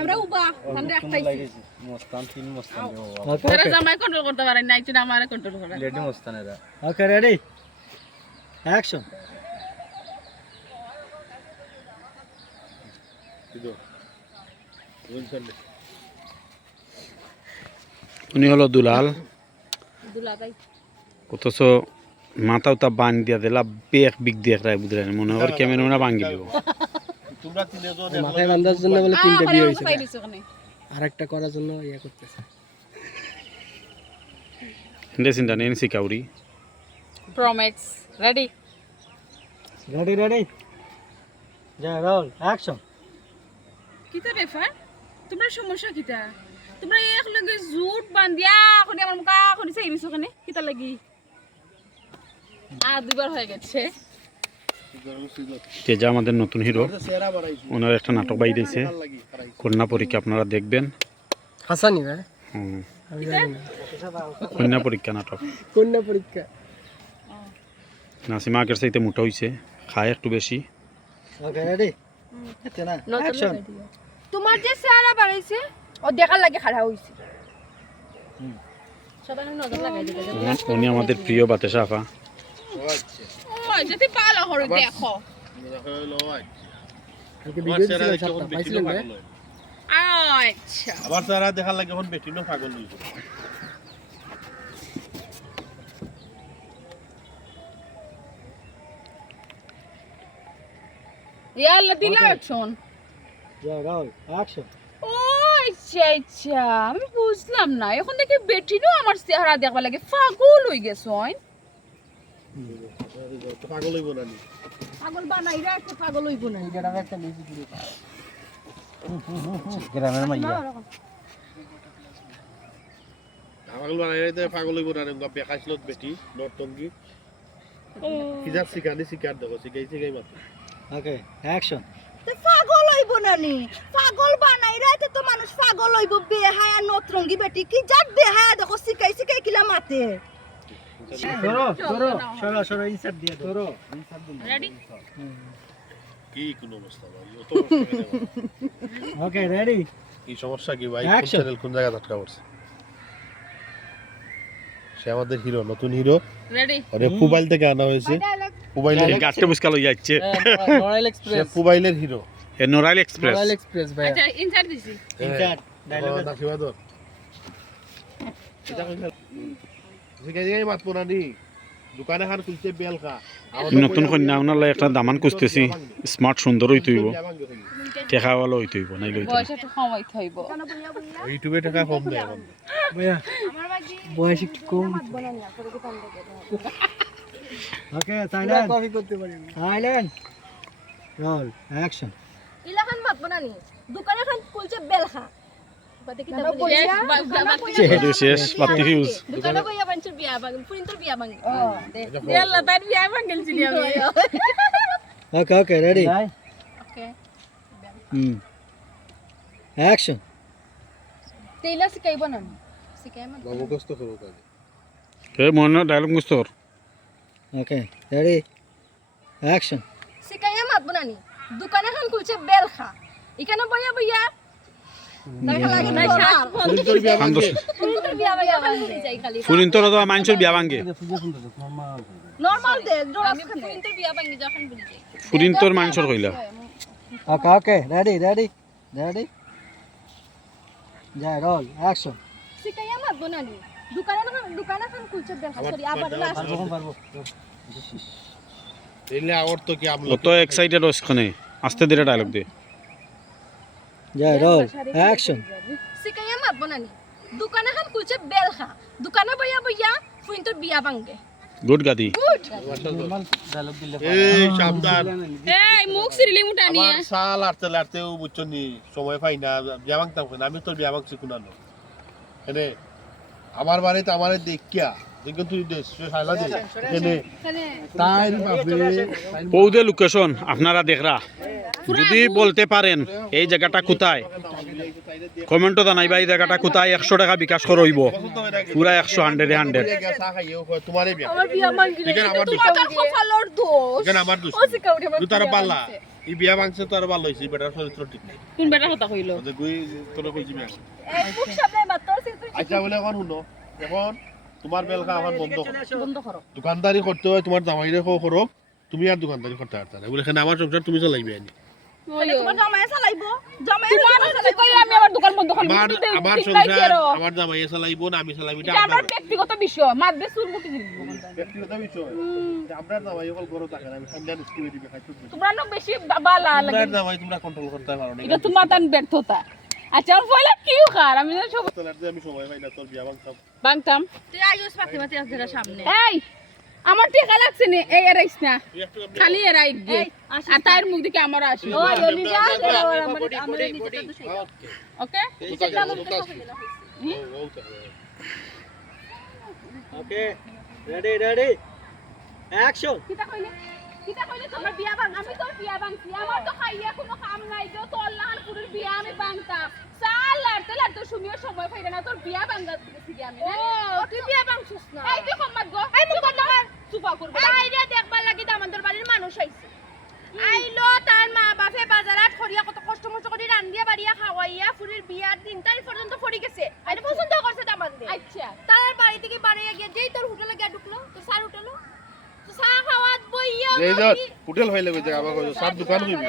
আমরা উবা আমরা একটাই মস্তান তিন মস্তান তারা জামাই কন্ট্রোল করতে পারে না একজন আমারে কন্ট্রোল করে লেডি মস্তান এরা ওকে রেডি অ্যাকশন উনি হলো দুলাল দুলাভাই অথচ মাথা উতা বান দিয়া দিলা বেক বিগ দিয়ে রায় বুঝলেন মনে হয় ক্যামেরা ভাঙ্গি দিব তোমরা তিনজন মাথায় বাঁধার জন্য বলে তিনটে বিয়ে হয়েছে পাইলিছ ওখানে আরেকটা করার জন্য ইয়া করতেছে চিন্তা নেই শিকাউরি প্রোম্যাক্স রেডি রেডি রেডি যা রোল অ্যাকশন কিতা ব্যাপার তোমার সমস্যা কিতা তোমরা এক লগে জুট বান্ধিয়া এখন আমার মুখা এখন চাইরিছ ওখানে কিতা লাগি দুবার হয়ে গেছে তেজা আমাদের নতুন হিরো ওনার একটা নাটক বাই দিয়েছে কন্যা পরীক্ষা আপনারা দেখবেন হাসানি ভাই হুম, আমি জানি না কন্যা পরীক্ষা নাটক কন্যা পরীক্ষা নাসিমা আগের চাইতে মোটা হয়েছে খায় একটু বেশি ওকে রেডি না অ্যাকশন তোমার যে চেহারা বাড়াইছে ও দেখার লাগে খাড়া হইছে সবাই নজর লাগাই দিতে উনি আমাদের প্রিয় বাতেশা আপা ও যদি পালো হরে দেখো কালকে ভিডিও দিছিল সাতটা পাইছিলেন ভাই আচ্ছা আবার সারা দেখার লাগে এখন বেটিনো পাগল হইছে ইয়াল্লা দিলা অ্যাকশন যা রোল অ্যাকশন ও আচ্ছা আচ্ছা আমি বুঝলাম না এখন দেখি বেটিনো আমার চেহারা দেখবা লাগে পাগল হই গেছ তো পাগল হইব না নি পাগল বানাইরা একটা পাগল হইব না গ্রামে একটা মিউজিক ভিডিও গ্রামের মাইয়া পাগল বানাইতে পাগল হইব না নি বেকাইছিল বেটি নর্তঙ্গী কিজার শিখানি শিকার দেখো শিখাই মাত্র ওকে অ্যাকশন তে পাগল হইব নানি পাগল বানাই রাইতে তো মানুষ পাগল হইব বেহায়া নতরঙ্গি বেটি কি জাত বেহায়া দেখো শিখাই শিখাই কিলা মাতে সরো সরো সরো সরো ইনসার্ট দিয়ে সরো রেডি কি কোন অবস্থা ভাই অত ওকে রেডি এই সমস্যা কি ভাই কোন Action. চ্যানেল কোন জায়গা ধাক্কা পড়ছে সে আমাদের হিরো নতুন হিরো রেডি আরে মোবাইল থেকে আনা হয়েছে মোবাইলের গাছটা বুঝকাল হয়ে যাচ্ছে নরাইল সে এক্সপ্রেস মোবাইলের হিরো এ নোরাইল এক্সপ্রেস নরাইল এক্সপ্রেস ভাই আচ্ছা ইনসার্ট দিছি ইনসার্ট ডায়লগ নাসিমা দর শিখাই মাত পোনানি দোকানে খান খুলছে বেল খা নতুন কন্যা ওনার লাগে একটা দামান খুঁজতেছি স্মার্ট সুন্দর হইতে হইব টেকাওয়ালা হইতে হইব নাইলে হইতে বয়স একটু সময় হইব ইউটিউবে টাকা কম দেয় এখন ভাইয়া বয়স একটু কম ওকে সাইলেন্ট কপি করতে পারি সাইলেন্ট রোল অ্যাকশন ইলাখান মাত বানানি দোকানে খান কুলছে বেলখা বাতে কি তা চেহারা শেষ বাতি ফিউজ দোকানে বইয়া বানছুর বিয়া বাঙ্গল পুরিন্তর বিয়া বাঙ্গল ইয়াল্লা তার বিয়া ভাঙল ছিল আমি ওকে ওকে রেডি ওকে অ্যাকশন তেলা শিখাইব না শিখাই মত বাবু কষ্ট করো কাজে এ মনে ডায়লগ মুস্ত কর ওকে রেডি অ্যাকশন শিখাইয়া মাত বানানি দোকানে খান কুলছে বেলখা ইখানে বইয়া বইয়া দেখা লাগে না পুরিন্তর বিয়া খান দোষ পুরিন্তর বিয়া বইয়া বাঙ্গল যাই খালি ফুরিন্তর তো মানুষের বিয়া ভাঙ্গে নরমাল দে আমি পুরিন্তর বিয়া বাঙ্গি যখন বলি যাই ফুরিন্তর মানুষের কইলা ওকে ওকে রেডি রেডি রেডি যা রোল অ্যাকশন শিখাইয়া মাত বানানি দোকানে খান কুলছে বেলখা সরি আবার লাস্ট যখন পারবো এলে আওর তো কি আমলো অত এক্সাইটেড ওখানে আস্তে ধীরে ডায়লগ দে যা রোল অ্যাকশন শিখাইয়া মাত বানানি দোকানে খান কুলছে বেলখা দোকানে বইয়া বইয়া পুরিন্তর বিয়া বাঙ্গে গুড গাদি ডায়লগ দিলে এই সাবধান এই মুখ সিরিলি মুটা নিয়ে আমার সাল আরতে লারতেও বুঝছনি সময় পাই না বিয়া ভাঙতাম না আমি তোর বিয়া ভাঙছি কুনানো এনে আমার বাড়িতে আমারে দেখিয়া দেখুন তুই দেশ সাইলা দে এনে তাই বাপরে পৌদে লোকেশন আপনারা দেখরা যদি বলতে পারেন এই জায়গাটা কোথায় কমেন্টও জানাইবা এই জায়গাটা কোথায় 100 টাকা বিকাশ করইব পুরা 100 100 চা খাইও তোমারই বিয়া আমার বিয়া বাঙ্গি এখানে আমার দোষ তোমার কপালের দোষ এখানে আমার দোষ ও শিখাউড়ি আমার তুই তার পাল্লা এই বিয়া ভাঙছে তো আর ভালো হয়েছে বেটার চরিত্র ঠিক নাই কোন বেটার কথা কইলো যে গুই তোরা কইছি বিয়া এই মুখ সামনে মাত্র তুই আচ্ছা বলে এখন শুনো এখন তোমার বেলকা আমার বন্ধ করো বন্ধ করো দোকানদারি করতে হয় তোমার জামাইরে করো তুমি আর দোকানদারি করতে পারতা না বলে এখানে আমার সংসার তুমি চালাইবে আনি তোমার জামাই চালাইবো জামাই তোমার কই আমি আমার দোকান বন্ধ করব আমার সংসার আমার জামাইয়ে চালাইবো না আমি চালাইবো এটা এটা আমার আপনার ব্যক্তিগত বিষয় মাদ্রে চুল মুটি দিব ব্যক্তিগত বিষয় আমরা জামাই সকল গরো থাকে না আমি সন্ধ্যা স্কুলে দিবে খাইতে তোমরা না বেশি বালা লাগে তোমরা জামাই তোমরা কন্ট্রোল করতে পারো না এটা তোমার তান ব্যর্থতা আচ্ছা আর পয়লা কিউ খার আমি না সব আমি সময় পাই না তোর বিয়া ভাঙতাম বাংতাম তুই আইস ফাতিমা তুই আসলে সামনে এই আমার টিকা লাগছে নি এই এরাইস না তুই একটু খালি এরাই গে আর তার মুখ দিকে আমার আসে ও লিজা আমরা লিজা তো সেই ওকে ওকে রেডি অ্যাকশন কিটা কইলে তোমার বিয়া ভাঙ আমি তোর বিয়া ভাঙছি আমার তো খাইয়া কোনো কাম নাই যে তোর লাহান পুরুর বিয়া আমি ভাঙতাম চাল লাড়তে সুমিও সময় পাইরা না তোর বিয়া ভাঙা দিছি আমি না ও তুই বিয়া ভাঙছিস না এই তুই কমাত গো এই মুখ বন্ধ কর চুপা করব আইরে দেখবার লাগি আমাদের বাড়ির মানুষ আইছে আইলো তার মা বাপে বাজারাত খরিয়া কত কষ্ট মষ্ট করে রান্দিয়া বাড়িয়া খাওয়াইয়া ফুরির বিয়ার 3 তারিখ পর্যন্ত ফড়ি গেছে আইরে পছন্দ করছে আমাদের আচ্ছা তার বাড়ি থেকে বাড়িয়া গিয়ে যেই তোর হোটেলে গিয়ে ঢুকলো তো স্যার হোটেল তো চা খাওয়াত বইয়া এই যে হোটেল হইলে কই জায়গা আবার সার দোকান হইবে